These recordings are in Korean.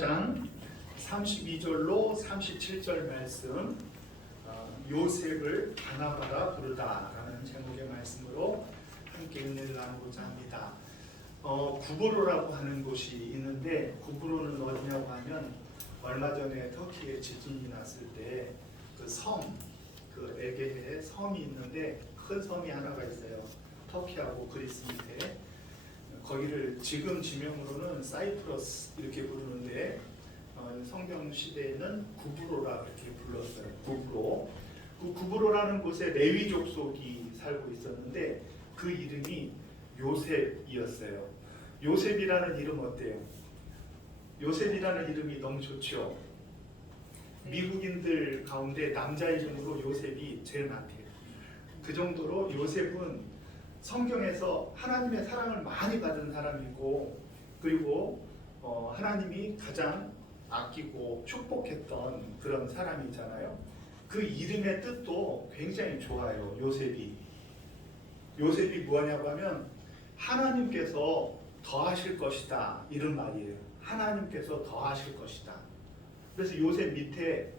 4장 32절로 37절 말씀, 요셉을 바나바라 부르다라는 제목의 말씀으로 함께 은혜를 나누고자 합니다. 구브로라고 하는 곳이 있는데, 구브로는 어디냐고 하면 얼마 전에 터키에 지진이 났을 때 그 섬, 그 에게해 섬이 있는데 큰 섬이 하나가 있어요. 터키하고 그리스 밑에. 거기를 지금 지명으로는 사이프러스 이렇게 부르는데, 성경 시대에는 구브로라 이렇게 불렀어요. 구브로. 그 구브로라는 곳에 레위 족속이 살고 있었는데 그 이름이 요셉이었어요. 요셉이라는 이름 어때요? 요셉이라는 이름이 너무 좋죠. 미국인들 가운데 남자 이름으로 요셉이 제일 많대요. 그 정도로 요셉은 성경에서 하나님의 사랑을 많이 받은 사람이고, 그리고 하나님이 가장 아끼고 축복했던 그런 사람이잖아요. 그 이름의 뜻도 굉장히 좋아요. 요셉이 뭐냐고 하면 하나님께서 더하실 것이다, 이런 말이에요. 하나님께서 더하실 것이다. 그래서 요셉 밑에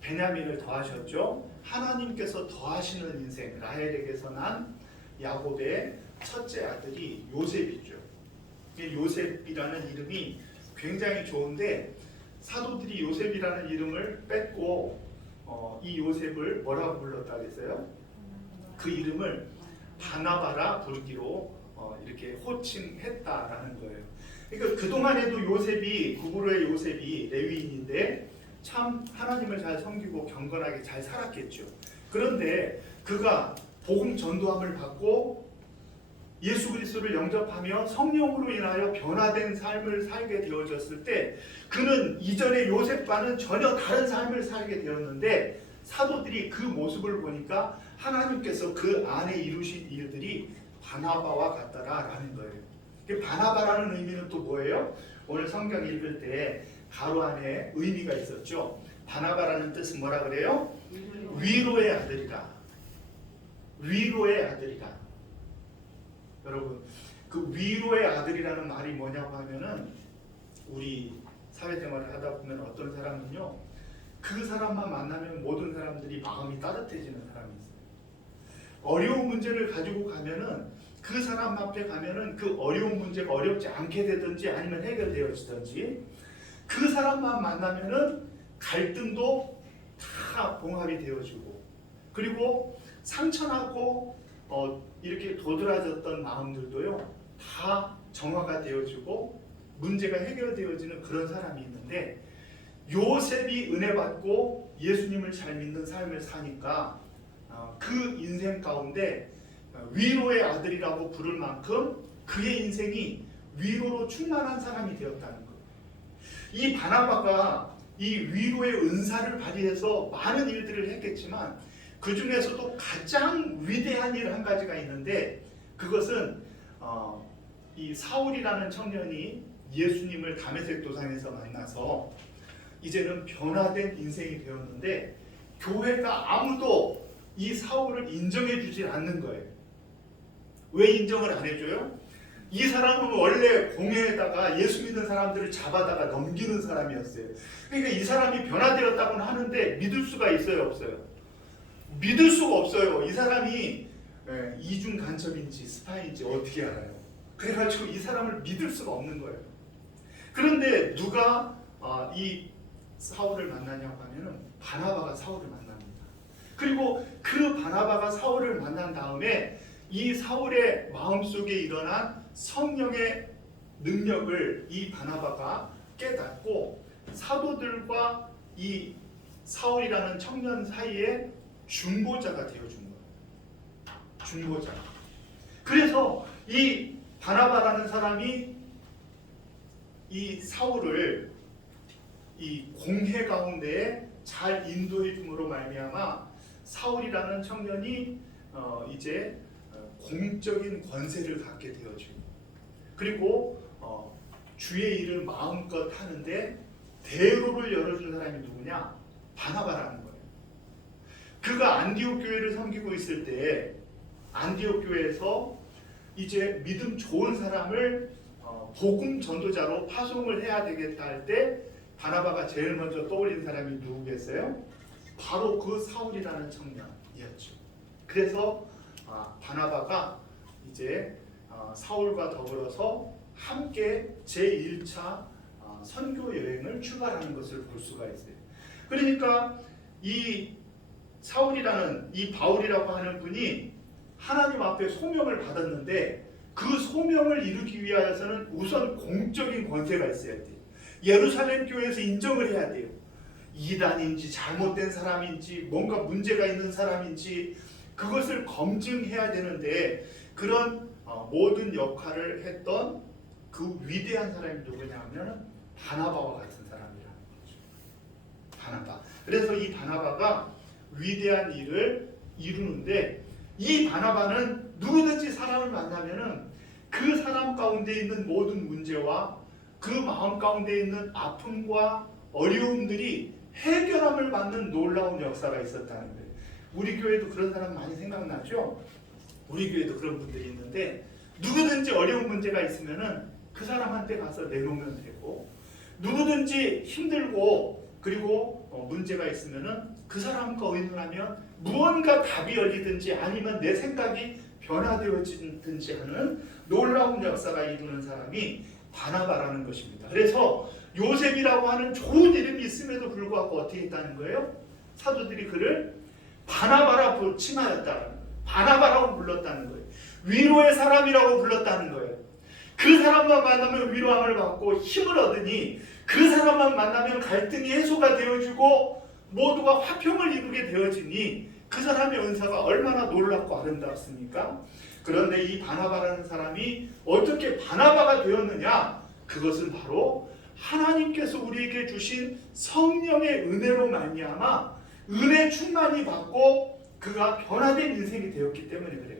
베냐민을 더하셨죠. 하나님께서 더하시는 인생, 라헬에게서 난 야곱의 첫째 아들이 요셉이죠. 요셉이라는 이름이 굉장히 좋은데, 사도들이 요셉이라는 이름을 뺐고 이 요셉을 뭐라고 불렀다 그랬어요? 그 이름을 바나바라 부르기로 이렇게 호칭했다라는 거예요. 그러니까 그동안에도 구브로의 요셉이 레위인인데 참 하나님을 잘 섬기고 경건하게 잘 살았겠죠. 그런데 그가 복음 전도함을 받고 예수 그리스도를 영접하며 성령으로 인하여 변화된 삶을 살게 되어졌을 때, 그는 이전의 요셉과는 전혀 다른 삶을 살게 되었는데, 사도들이 그 모습을 보니까 하나님께서 그 안에 이루신 일들이 바나바와 같다라는 거예요. 바나바라는 의미는 또 뭐예요? 오늘 성경 읽을 때 가로 안에 의미가 있었죠. 바나바라는 뜻은 뭐라 그래요? 위로의 아들이다. 위로의 아들이다. 여러분, 그 위로의 아들이라는 말이 뭐냐고 하면은, 우리 사회생활을 하다 보면 어떤 사람은요, 그 사람만 만나면 모든 사람들이 마음이 따뜻해지는 사람이 있어요. 어려운 문제를 가지고 가면은 그 사람 앞에 가면은 그 어려운 문제가 어렵지 않게 되든지 아니면 해결되어지든지, 그 사람만 만나면은 갈등도 다 봉합이 되어지고, 그리고 상처나고 이렇게 도드라졌던 마음들도요 다 정화가 되어지고 문제가 해결되어지는 그런 사람이 있는데, 요셉이 은혜 받고 예수님을 잘 믿는 삶을 사니까 그 인생 가운데 위로의 아들이라고 부를 만큼 그의 인생이 위로로 충만한 사람이 되었다는 거예요. 이 바나바가 이 위로의 은사를 발휘해서 많은 일들을 했겠지만, 그 중에서도 가장 위대한 일 한 가지가 있는데, 그것은 이 사울이라는 청년이 예수님을 다메섹 도상에서 만나서 이제는 변화된 인생이 되었는데, 교회가 아무도 이 사울을 인정해 주지 않는 거예요. 왜 인정을 안 해줘요? 이 사람은 원래 공회에다가 예수 믿는 사람들을 잡아다가 넘기는 사람이었어요. 그러니까 이 사람이 변화되었다고는 하는데 믿을 수가 있어요, 없어요? 믿을 수가 없어요. 이 사람이 이중 간첩인지 스파이인지 어떻게 알아요? 그래가지고 이 사람을 믿을 수가 없는 거예요. 그런데 누가 이 사울을 만나냐고 하면은 바나바가 사울을 만납니다. 그리고 그 바나바가 사울을 만난 다음에 이 사울의 마음속에 일어난 성령의 능력을 이 바나바가 깨닫고 사도들과 이 사울이라는 청년 사이에 중보자가 되어준 거예요. 중보자. 그래서 이 바나바라는 사람이 이 사울을 이 공회 가운데에 잘 인도해 줌으로 말미암아 사울이라는 청년이 이제 공적인 권세를 갖게 되어지고, 그리고 주의 일을 마음껏 하는데 대로를 열어준 사람이 누구냐? 바나바라는 거예요. 그가 안디옥 교회를 섬기고 있을 때 안디옥 교회에서 이제 믿음 좋은 사람을 복음 전도자로 파송을 해야 되겠다 할 때 바나바가 제일 먼저 떠올린 사람이 누구겠어요? 바로 그 사울이라는 청년이었죠. 그래서 바나바가 이제 사울과 더불어서 함께 제1차 선교 여행을 출발하는 것을 볼 수가 있어요. 그러니까 이 사울이라는 이 바울이라고 하는 분이 하나님 앞에 소명을 받았는데 그 소명을 이루기 위하여서는 우선 공적인 권세가 있어야 돼요. 예루살렘 교회에서 인정을 해야 돼요. 이단인지 잘못된 사람인지 뭔가 문제가 있는 사람인지 그것을 검증해야 되는데 그런 모든 역할을 했던 그 위대한 사람이 누구냐 하면 바나바와 같은 사람이라는 거죠. 바나바. 그래서 이 바나바가 위대한 일을 이루는데 이 바나바는 누구든지 사람을 만나면은 그 사람 가운데 있는 모든 문제와 그 마음 가운데 있는 아픔과 어려움들이 해결함을 받는 놀라운 역사가 있었다는 거예요. 우리 교회도 그런 사람 많이 생각나죠? 우리 교회도 그런 분들이 있는데 누구든지 어려운 문제가 있으면은 그 사람한테 가서 내놓으면 되고 누구든지 힘들고 그리고 문제가 있으면은 그 사람과 의논하면 무언가 답이 열리든지 아니면 내 생각이 변화되어지든지 하는 놀라운 역사가 이루는 사람이 바나바라는 것입니다. 그래서 요셉이라고 하는 좋은 이름이 있음에도 불구하고 어떻게 했다는 거예요? 사도들이 그를 바나바라 칭하였다는 거예요. 바나바라고 불렀다는 거예요. 위로의 사람이라고 불렀다는 거예요. 그 사람만 만나면 위로함을 받고 힘을 얻으니 그 사람만 만나면 갈등이 해소가 되어지고 모두가 화평을 이루게 되어지니 그 사람의 은사가 얼마나 놀랍고 아름답습니까? 그런데 이 바나바라는 사람이 어떻게 바나바가 되었느냐? 그것은 바로 하나님께서 우리에게 주신 성령의 은혜로 말미암아 은혜 충만이 받고 그가 변화된 인생이 되었기 때문에 그래요.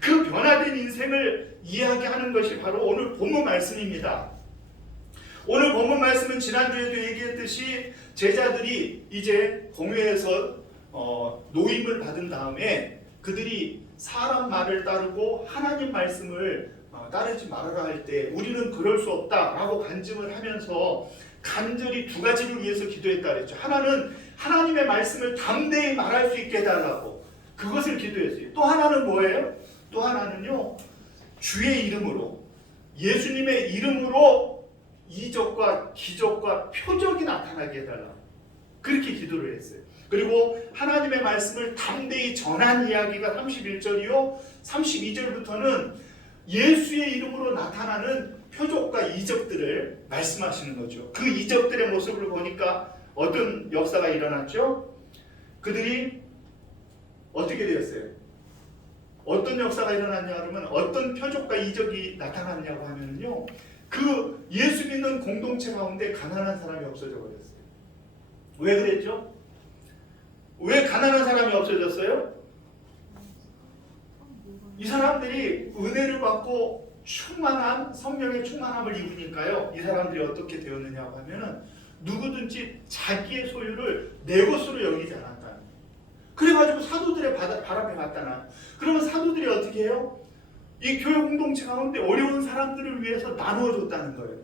그 변화된 인생을 이야기하는 것이 바로 오늘 본문 말씀입니다. 오늘 본문 말씀은 지난주에도 얘기했듯이 제자들이 이제 공회에서 노임을 받은 다음에 그들이 사람 말을 따르고 하나님 말씀을 따르지 말아라 할 때 우리는 그럴 수 없다라고 간증을 하면서 간절히 두 가지를 위해서 기도했다 그랬죠. 하나는 하나님의 말씀을 담대히 말할 수 있게 해달라고 그것을 기도했어요. 또 하나는 뭐예요? 또 하나는요, 주의 이름으로 예수님의 이름으로 이적과 기적과 표적이 나타나게 해달라고 그렇게 기도를 했어요. 그리고 하나님의 말씀을 담대히 전한 이야기가 31절이요 32절부터는 예수의 이름으로 나타나는 표적과 이적들을 말씀하시는 거죠. 그 이적들의 모습을 보니까 어떤 역사가 일어났죠? 그들이 어떻게 되었어요? 어떤 역사가 일어났냐 그러면 어떤 표적과 이적이 나타났냐고 하면요, 그 예수 믿는 공동체 가운데 가난한 사람이 없어져 버렸어요. 왜 그랬죠? 왜 가난한 사람이 없어졌어요? 이 사람들이 은혜를 받고 충만한 성령의 충만함을 입으니까요. 이 사람들이 어떻게 되었느냐고 하면은 누구든지 자기의 소유를 내 것으로 여기지 않았다. 그래가지고 사도들의 발 앞에 갔다나. 그러면 사도들이 어떻게 해요? 이 교회 공동체 가운데 어려운 사람들을 위해서 나누어줬다는 거예요.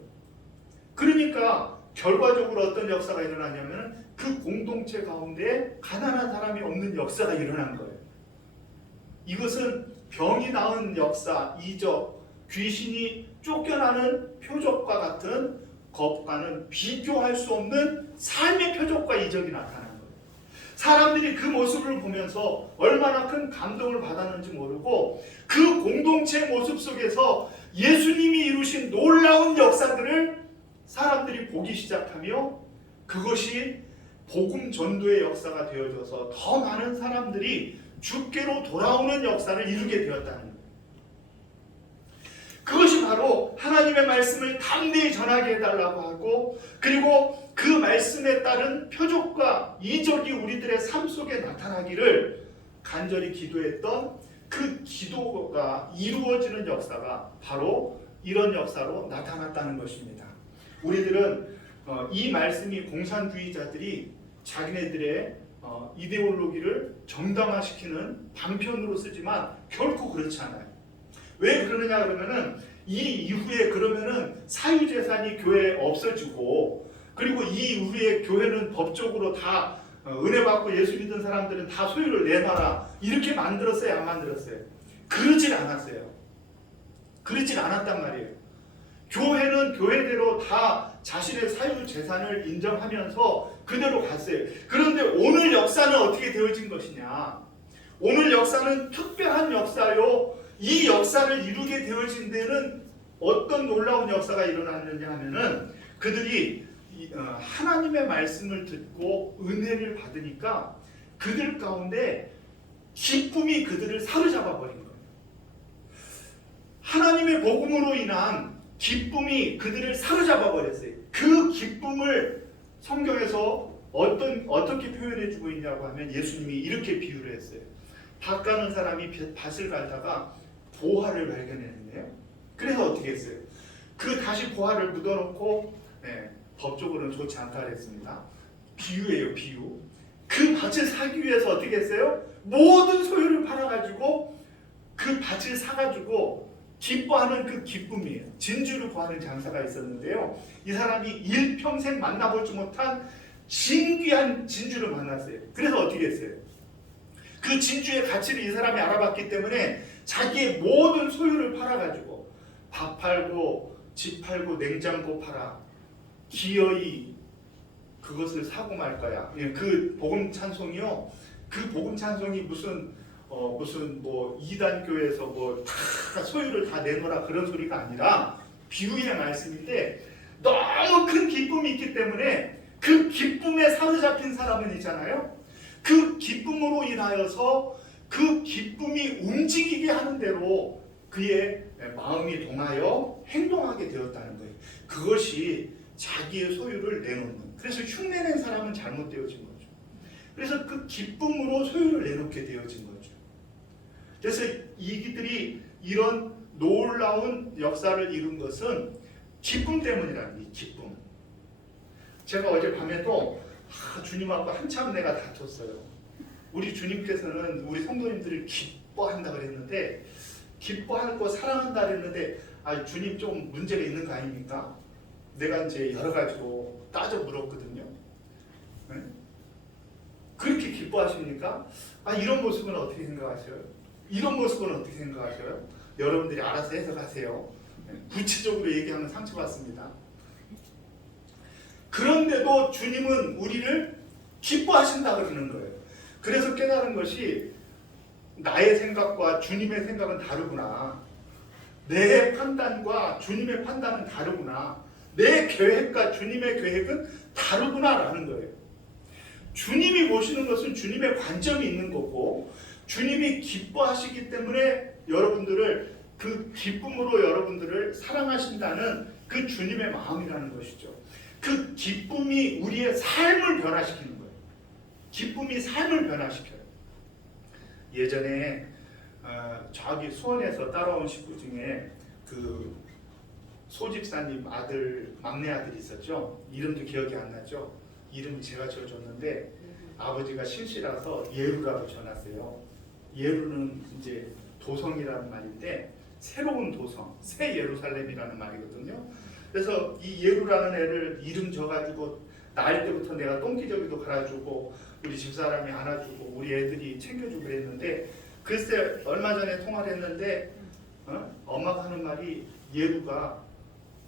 그러니까 결과적으로 어떤 역사가 일어나냐면 그 공동체 가운데 가난한 사람이 없는 역사가 일어난 거예요. 이것은 병이 나은 역사, 이적, 귀신이 쫓겨나는 표적과 같은 것과는 비교할 수 없는 삶의 표적과 이적이 나타나는 거예요. 사람들이 그 모습을 보면서 얼마나 큰 감동을 받았는지 모르고 그 공동체의 모습 속에서 예수님이 이루신 놀라운 역사들을 사람들이 보기 시작하며 그것이 복음 전도의 역사가 되어져서 더 많은 사람들이 주께로 돌아오는 역사를 이루게 되었다는 거예요. 그것이 바로 하나님의 말씀을 담대히 전하게 해달라고 하고 그리고 그 말씀에 따른 표적과 이적이 우리들의 삶 속에 나타나기를 간절히 기도했던 그 기도가 이루어지는 역사가 바로 이런 역사로 나타났다는 것입니다. 우리들은 이 말씀이 공산주의자들이 자기네들의 이데올로기를 정당화시키는 방편으로 쓰지만 결코 그렇지 않아요. 왜 그러느냐 그러면은 이 이후에 그러면은 사유재산이 교회에 없어지고, 그리고 이 이후에 교회는 법적으로 다 은혜 받고 예수 믿은 사람들은 다 소유를 내놔라, 이렇게 만들었어요, 안 만들었어요? 그러질 않았어요. 그러질 않았단 말이에요. 교회는 교회대로 다 자신의 사유재산을 인정하면서 그대로 갔어요. 그런데 오늘 역사는 어떻게 되어진 것이냐? 오늘 역사는 특별한 역사요. 이 역사를 이루게 되어진 데는 어떤 놀라운 역사가 일어났느냐 하면은, 그들이 하나님의 말씀을 듣고 은혜를 받으니까 그들 가운데 기쁨이 그들을 사로잡아 버린 거예요. 하나님의 복음으로 인한 기쁨이 그들을 사로잡아 버렸어요. 그 기쁨을 성경에서 어떻게 표현해 주고 있냐고 하면, 예수님이 이렇게 비유를 했어요. 밭 가는 사람이 밭을 갈다가 보화를 발견했네요. 그래서 어떻게 했어요? 그 다시 보화를 묻어놓고, 법적으로는 좋지 않다 그랬습니다. 비유예요, 비유. 그 밭을 사기 위해서 어떻게 했어요? 모든 소유를 팔아가지고 그 밭을 사가지고 기뻐하는 그 기쁨이에요. 진주를 구하는 장사가 있었는데요. 이 사람이 일평생 만나보지 못한 신귀한 진주를 만났어요. 그래서 어떻게 했어요? 그 진주의 가치를 이 사람이 알아봤기 때문에 자기의 모든 소유를 팔아가지고, 밥 팔고 집 팔고 냉장고 팔아 기어이 그것을 사고 말 거야. 그 복음 찬송이요. 그 복음 찬송이 무슨 뭐 이단 교회에서 뭐 다 소유를 다 내놓으라 그런 소리가 아니라 비유의 말씀인데, 너무 큰 기쁨이 있기 때문에 그 기쁨에 사로잡힌 사람은 있잖아요. 그 기쁨으로 인하여서 그 기쁨이 움직이게 하는 대로 그의 마음이 동하여 행동하게 되었다는 거예요. 그것이 자기의 소유를 내놓는. 그래서 흉내낸 사람은 잘못되어진 거죠. 그래서 그 기쁨으로 소유를 내놓게 되어진 거죠. 그래서 이들이 이런 놀라운 역사를 이룬 것은 기쁨 때문이라는 거예요. 기쁨. 제가 어젯밤에도 주님하고 한참 내가 다퉜어요. 우리 주님께서는 우리 성도님들을 기뻐한다 그랬는데, 기뻐하고 사랑한다 그랬는데, 주님 좀 문제가 있는 거 아닙니까? 내가 이제 여러 가지로 따져 물었거든요. 네? 그렇게 기뻐하십니까? 이런 모습은 어떻게 생각하셔요? 이런 모습은 어떻게 생각하셔요? 여러분들이 알아서 해석하세요. 네? 구체적으로 얘기하면 상처받습니다. 그런데도 주님은 우리를 기뻐하신다 그러는 거예요. 그래서 깨달은 것이, 나의 생각과 주님의 생각은 다르구나. 내 판단과 주님의 판단은 다르구나. 내 계획과 주님의 계획은 다르구나라는 거예요. 주님이 보시는 것은 주님의 관점이 있는 거고, 주님이 기뻐하시기 때문에 여러분들을 그 기쁨으로 여러분들을 사랑하신다는 그 주님의 마음이라는 것이죠. 그 기쁨이 우리의 삶을 변화시키는 거예요. 기쁨이 삶을 변화시켜요. 예전에 저기 수원에서 따라온 식구 중에 그 소집사님 아들, 막내 아들이 있었죠. 이름도 기억이 안 나죠. 이름이 제가 지어줬는데 아버지가 실시라서 예루라고 전하세요. 예루는 이제 도성이라는 말인데, 새로운 도성, 새 예루살렘이라는 말이거든요. 그래서 이 예루라는 애를 이름 져가지고 낳을 때부터 내가 똥기저귀도 갈아주고 우리 집사람이 안아주고 우리 애들이 챙겨주고 그랬는데, 글쎄 얼마 전에 통화를 했는데 엄마가 하는 말이 예루가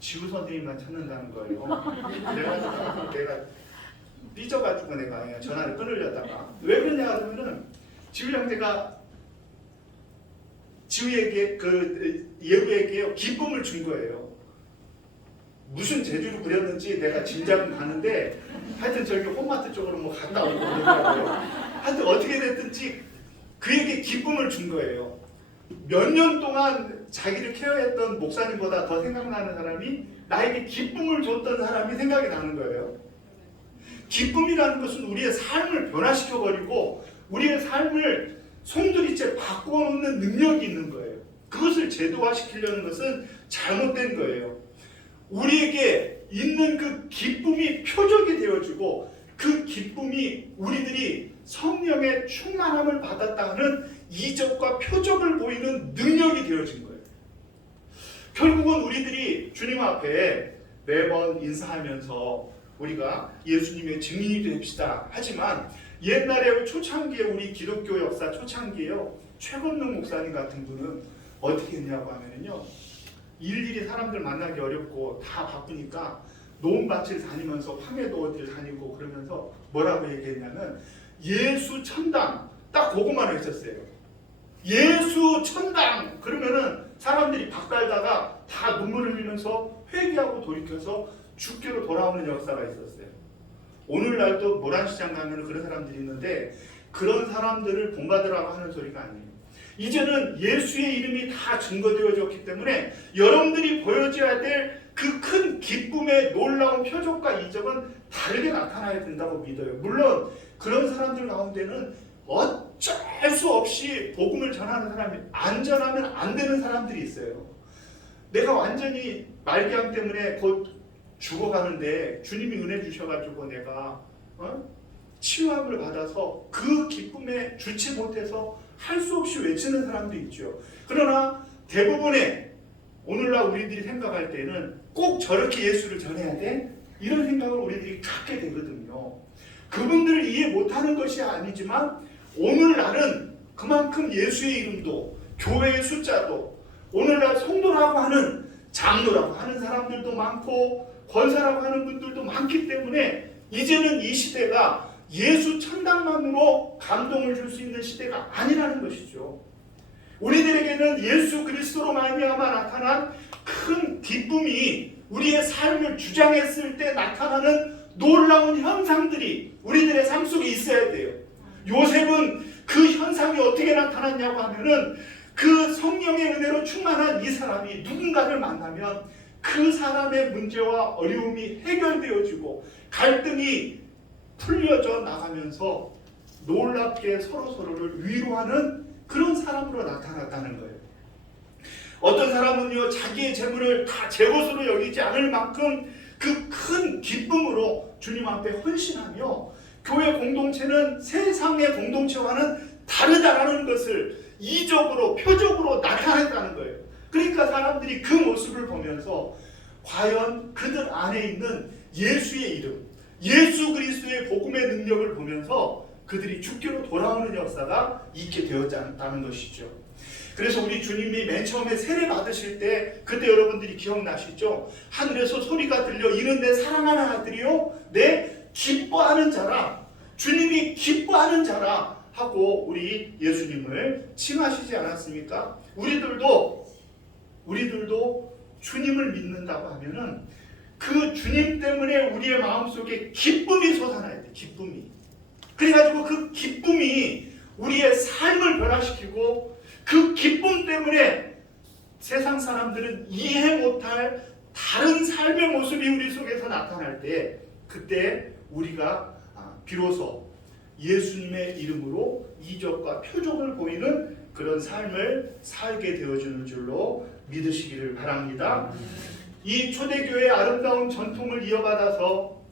지우 선생님만 찾는다는 거예요. 내가 삐져가지고 내가 전화를 끊으려다가, 왜 그러냐 하면은 지우 형제가 지우에게 예루에게 기쁨을 준 거예요. 무슨 재주를 부렸는지 내가 짐작은 가는데, 하여튼 저기 홈마트 쪽으로 뭐 갔다 오고 그러더라고요. 하여튼 어떻게 됐든지 그에게 기쁨을 준 거예요. 몇 년 동안 자기를 케어했던 목사님보다 더 생각나는 사람이, 나에게 기쁨을 줬던 사람이 생각이 나는 거예요. 기쁨이라는 것은 우리의 삶을 변화시켜버리고 우리의 삶을 송두리째 바꿔놓는 능력이 있는 거예요. 그것을 제도화시키려는 것은 잘못된 거예요. 우리에게 있는 그 기쁨이 표적이 되어지고, 그 기쁨이 우리들이 성령의 충만함을 받았다는 이적과 표적을 보이는 능력이 되어진 거예요. 결국은 우리들이 주님 앞에 매번 인사하면서 우리가 예수님의 증인이 됩시다 하지만 옛날에 초창기에 우리 기독교 역사 초창기에요. 최건능 목사님 같은 분은 어떻게 했냐고 하면요. 일일이 사람들 만나기 어렵고 다 바쁘니까 노은밭을 다니면서 황해도 어디를 다니고 그러면서 뭐라고 얘기했냐면 예수 천당 딱 그것만 했었어요. 예수 천당 그러면은 사람들이 박달다가 다 눈물을 흘리면서 회개하고 돌이켜서 주께로 돌아오는 역사가 있었어요. 오늘날도 모란시장 가면 그런 사람들이 있는데 그런 사람들을 본받으라고 하는 소리가 아니에요. 이제는 예수의 이름이 다 증거되어졌기 때문에 여러분들이 보여줘야 될 그 큰 기쁨의 놀라운 표적과 이적은 다르게 나타나야 된다고 믿어요. 물론 그런 사람들 가운데는 어쩔 수 없이 복음을 전하는 사람이 안전하면 안 되는 사람들이 있어요. 내가 완전히 말기암 때문에 곧 죽어가는데 주님이 은혜 주셔가지고 내가 치유함을 받아서 그 기쁨에 주체 못해서 할 수 없이 외치는 사람도 있죠. 그러나 대부분의 오늘날 우리들이 생각할 때는 꼭 저렇게 예수를 전해야 돼? 이런 생각을 우리들이 갖게 되거든요. 그분들을 이해 못하는 것이 아니지만 오늘날은 그만큼 예수의 이름도 교회의 숫자도 오늘날 성도라고 하는 장로라고 하는 사람들도 많고 권사라고 하는 분들도 많기 때문에 이제는 이 시대가 예수 천당만으로 감동을 줄 수 있는 시대가 아니라는 것이죠. 우리들에게는 예수 그리스도로 말미암아 나타난 큰 기쁨이 우리의 삶을 주장했을 때 나타나는 놀라운 현상들이 우리들의 삶 속에 있어야 돼요. 요셉은 그 현상이 어떻게 나타났냐고 하면은 그 성령의 은혜로 충만한 이 사람이 누군가를 만나면 그 사람의 문제와 어려움이 해결되어지고 갈등이 풀려져 나가면서 놀랍게 서로서로를 위로하는 그런 사람으로 나타났다는 거예요. 어떤 사람은요 자기의 재물을 다 제 것으로 여기지 않을 만큼 그 큰 기쁨으로 주님 앞에 헌신하며 교회 공동체는 세상의 공동체와는 다르다라는 것을 이적으로 표적으로 나타냈다는 거예요. 그러니까 사람들이 그 모습을 보면서 과연 그들 안에 있는 예수의 이름, 예수 그리스도의 복음의 능력을 보면서 그들이 주께로 돌아오는 역사가 있게 되었다는 것이죠. 그래서 우리 주님이 맨 처음에 세례 받으실 때 그때 여러분들이 기억나시죠? 하늘에서 소리가 들려 이는 내 사랑하는 아들이요 내 기뻐하는 자라, 주님이 기뻐하는 자라 하고 우리 예수님을 칭하시지 않았습니까? 우리들도 주님을 믿는다고 하면은 그 주님 때문에 우리의 마음속에 기쁨이 솟아나야 돼. 기쁨이. 그래가지고 그 기쁨이 우리의 삶을 변화시키고 그 기쁨 때문에 세상 사람들은 이해 못할 다른 삶의 모습이 우리 속에서 나타날 때 그때 우리가 비로소 예수님의 이름으로 이적과 표적을 보이는 그런 삶을 살게 되어주는 줄로 믿으시기를 바랍니다. 이 초대교회의 아름다운 전통을 이어받아서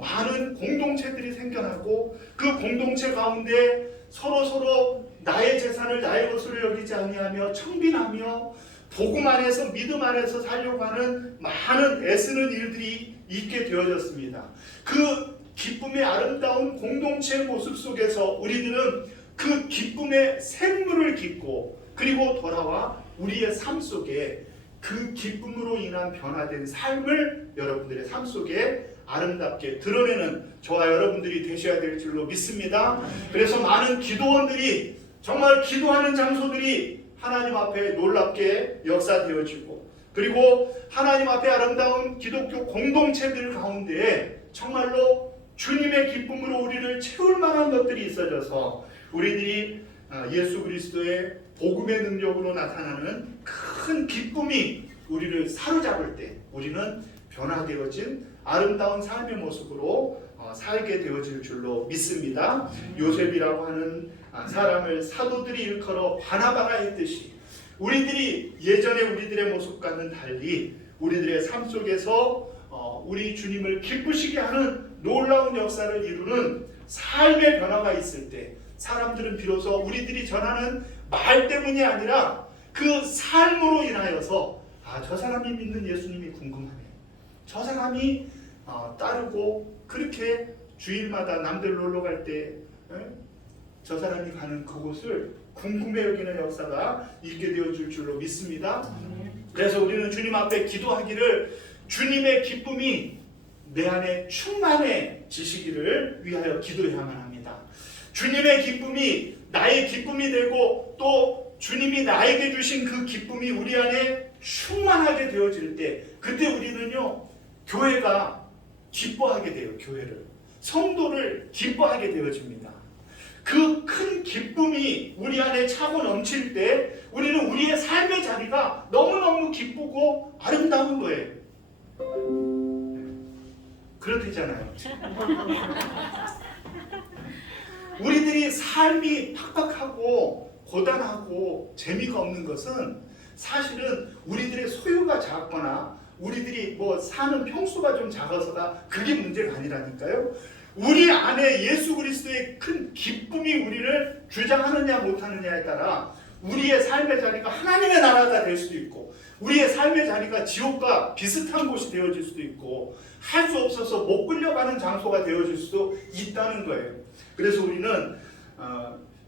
많은 공동체들이 생겨나고 그 공동체 가운데 서로 나의 재산을 나의 것으로 여기지 아니하며 청빈하며 복음 안에서 믿음 안에서 살려고 하는 많은 애쓰는 일들이 있게 되어졌습니다. 그 기쁨의 아름다운 공동체의 모습 속에서 우리들은 그 기쁨의 샘물을 깃고 그리고 돌아와 우리의 삶 속에 그 기쁨으로 인한 변화된 삶을 여러분들의 삶 속에 아름답게 드러내는 저와 여러분들이 되셔야 될 줄로 믿습니다. 그래서 많은 기도원들이 정말 기도하는 장소들이 하나님 앞에 놀랍게 역사되어지고 그리고 하나님 앞에 아름다운 기독교 공동체들 가운데 정말로 주님의 기쁨으로 우리를 채울 만한 것들이 있어져서 우리들이 예수 그리스도의 복음의 능력으로 나타나는 큰 기쁨이 우리를 사로잡을 때 우리는 변화되어진 아름다운 삶의 모습으로 살게 되어질 줄로 믿습니다. 요셉이라고 하는 사람을 사도들이 일컬어 바나바가 했듯이 우리들이 예전에 우리들의 모습과는 달리 우리들의 삶 속에서 우리 주님을 기쁘시게 하는 놀라운 역사를 이루는 삶의 변화가 있을 때 사람들은 비로소 우리들이 전하는 말 때문이 아니라 그 삶으로 인하여서 저 사람이 믿는 예수님이 궁금하네. 저 사람이 따르고 그렇게 주일마다 남들 놀러 갈 때 저 사람이 가는 그곳을 궁금해 여기는 역사가 있게 되어줄 줄로 믿습니다. 그래서 우리는 주님 앞에 기도하기를 주님의 기쁨이 내 안에 충만해지시기를 위하여 기도해야만 합니다. 주님의 기쁨이 나의 기쁨이 되고 또 주님이 나에게 주신 그 기쁨이 우리 안에 충만하게 되어질 때 그때 우리는요 교회가 기뻐하게 돼요. 교회를 성도를 기뻐하게 되어집니다. 그 큰 기쁨이 우리 안에 차고 넘칠 때 우리는 우리의 삶의 자리가 너무너무 기쁘고 아름다운 거예요. 그렇대잖아요. 우리들이 삶이 팍팍하고 고단하고 재미가 없는 것은 사실은 우리들의 소유가 작거나 우리들이 사는 평수가 좀 작아서가 그게 문제가 아니라니까요. 우리 안에 예수 그리스도의 큰 기쁨이 우리를 주장하느냐 못하느냐에 따라 우리의 삶의 자리가 하나님의 나라가 될 수도 있고 우리의 삶의 자리가 지옥과 비슷한 곳이 되어질 수도 있고 할 수 없어서 못 끌려가는 장소가 되어질 수도 있다는 거예요. 그래서 우리는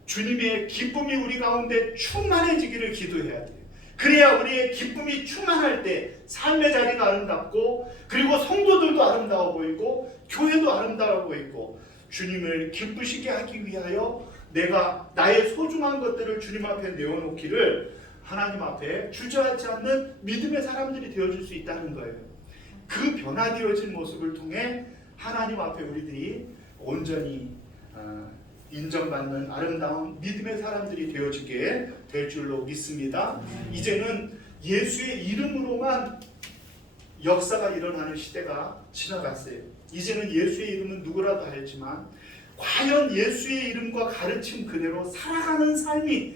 주님의 기쁨이 우리 가운데 충만해지기를 기도해야 돼요. 그래야 우리의 기쁨이 충만할 때 삶의 자리가 아름답고 그리고 성도들도 아름다워 보이고 교회도 아름다워 보이고 주님을 기쁘시게 하기 위하여 내가 나의 소중한 것들을 주님 앞에 내어놓기를 하나님 앞에 주저하지 않는 믿음의 사람들이 되어줄 수 있다는 거예요. 그 변화되어진 모습을 통해 하나님 앞에 우리들이 온전히 인정받는 아름다운 믿음의 사람들이 되어지게 될 줄로 믿습니다. 이제는 예수의 이름으로만 역사가 일어나는 시대가 지나갔어요. 이제는 예수의 이름은 누구라도 알지만 과연 예수의 이름과 가르침 그대로 살아가는 삶이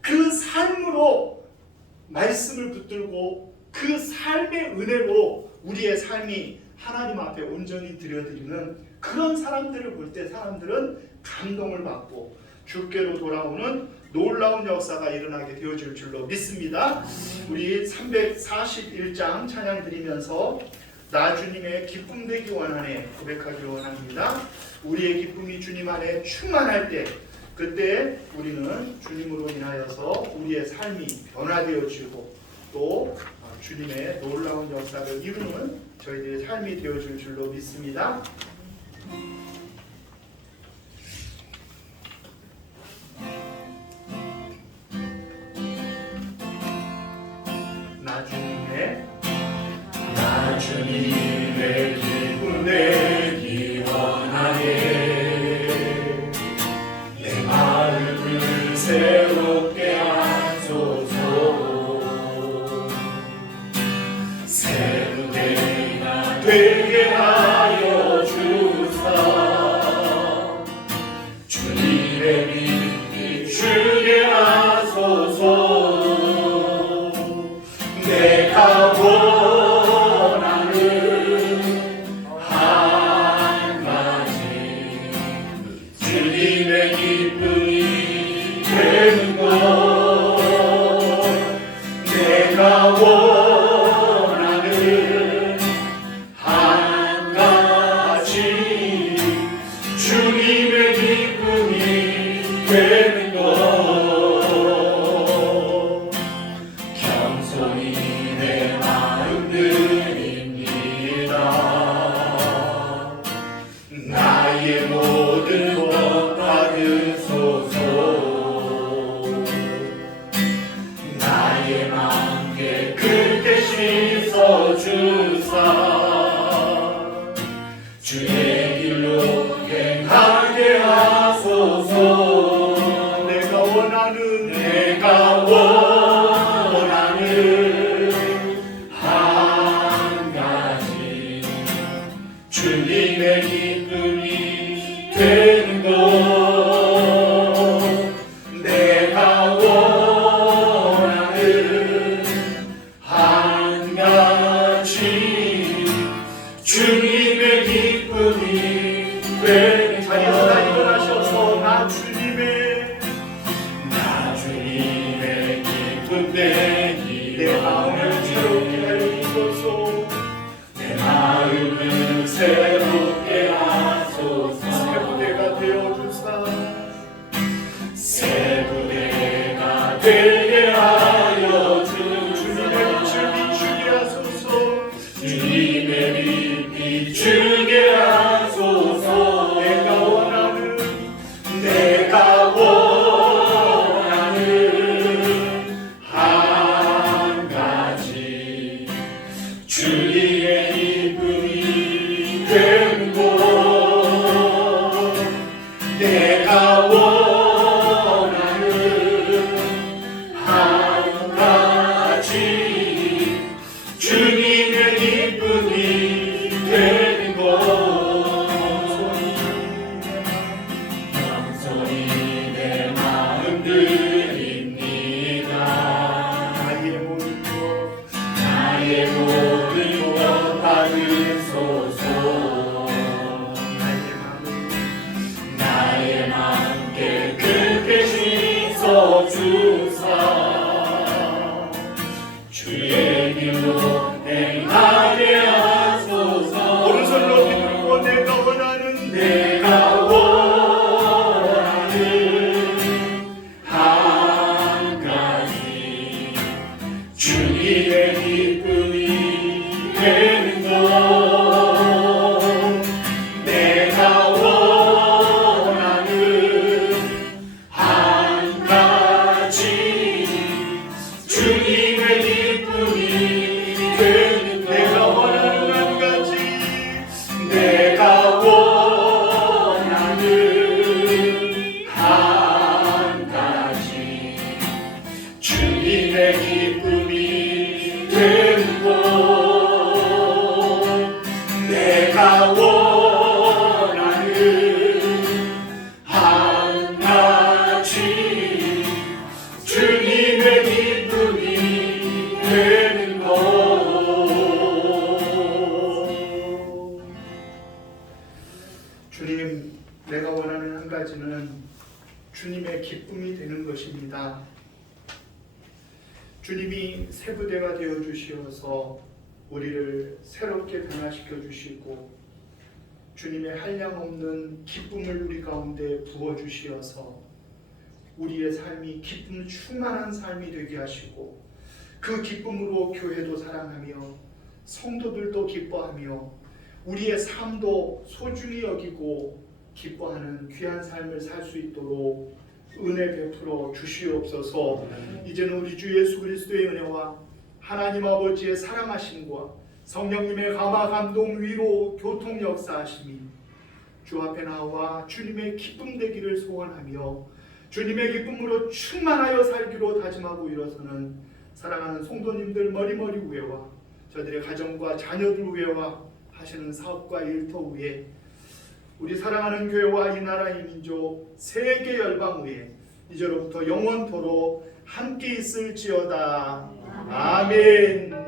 그 삶으로 말씀을 붙들고 그 삶의 은혜로 우리의 삶이 하나님 앞에 온전히 드려드리는 그런 사람들을 볼 때 사람들은 감동을 받고 주께로 돌아오는 놀라운 역사가 일어나게 되어질 줄로 믿습니다. 우리 341장 찬양 드리면서 나 주님의 기쁨 되기 원하네 고백하기 원합니다. 우리의 기쁨이 주님 안에 충만할 때 그때 우리는 주님으로 인하여서 우리의 삶이 변화되어지고 또 주님의 놀라운 역사를 이루는 저희들의 삶이 되어질 줄로 믿습니다. 나 주님의 기쁨 되기 원하네 내 마음을 새롭게 하소서 새롭게 나 되게 하여 주사 주님의 빛이 주게 하소서 내가 주의 길로 행하게 하소서 내가 원하는 한 가지 주님의 기쁨이 되는 것 내가 원하는 한 가지 주님의 기쁨이 되는 것 자리에서 다 일어나셔서 나 주님의 기쁨 되니 내 마음을 채워 주게 하소서. 내가 원하는 한 가지 주님의 기쁨이 되는 것. 내가 원하는 한 가지 주님의 기쁨이 되는 것. 영원히 내 마음 드립니다. 나의 모든 것 받으소서. 나의 마음 깨끗게 씻어주사 주의 길로 행하게 하소서. 오른손 높이 들고 내가 원하는 내가 원하는 한 가지 주님의 기쁨이 되는 것. 내가 원하는 한 가지 주님의 기쁨이 되는 것. 내가 원하는 한 가지 내가 원하는 한 가지 주님의 기쁨이 되는 것. 내가 원하는 한 가지 주님의 기쁨이 되는 것. 주님, 내가 원하는 한 가지는 주님의 기쁨이 되는 것입니다. 주님이 새 부대가 되어 주시어서 우리를 새롭게 변화시켜 주시고 주님의 한량없는 기쁨을 우리 가운데 부어 주시어서 우리의 삶이 기쁨 충만한 삶이 되게 하시고 그 기쁨으로 교회도 사랑하며 성도들도 기뻐하며 우리의 삶도 소중히 여기고 기뻐하는 귀한 삶을 살 수 있도록 은혜 베풀어 주시옵소서. 이제는 우리 주 예수 그리스도의 은혜와 하나님 아버지의 사랑하심과 성령님의 감화 감동 위로 교통 역사하심이 주 앞에 나와 주님의 기쁨 되기를 소원하며 주님의 기쁨으로 충만하여 살기로 다짐하고 일어서는 사랑하는 성도님들 머리머리 위에와 저들의 가정과 자녀들 위에와 하시는 사업과 일터 위에 우리 사랑하는 교회와 이 나라 이 민족 세계 열방 위에 이제로부터 영원토록 함께 있을지어다. 아멘.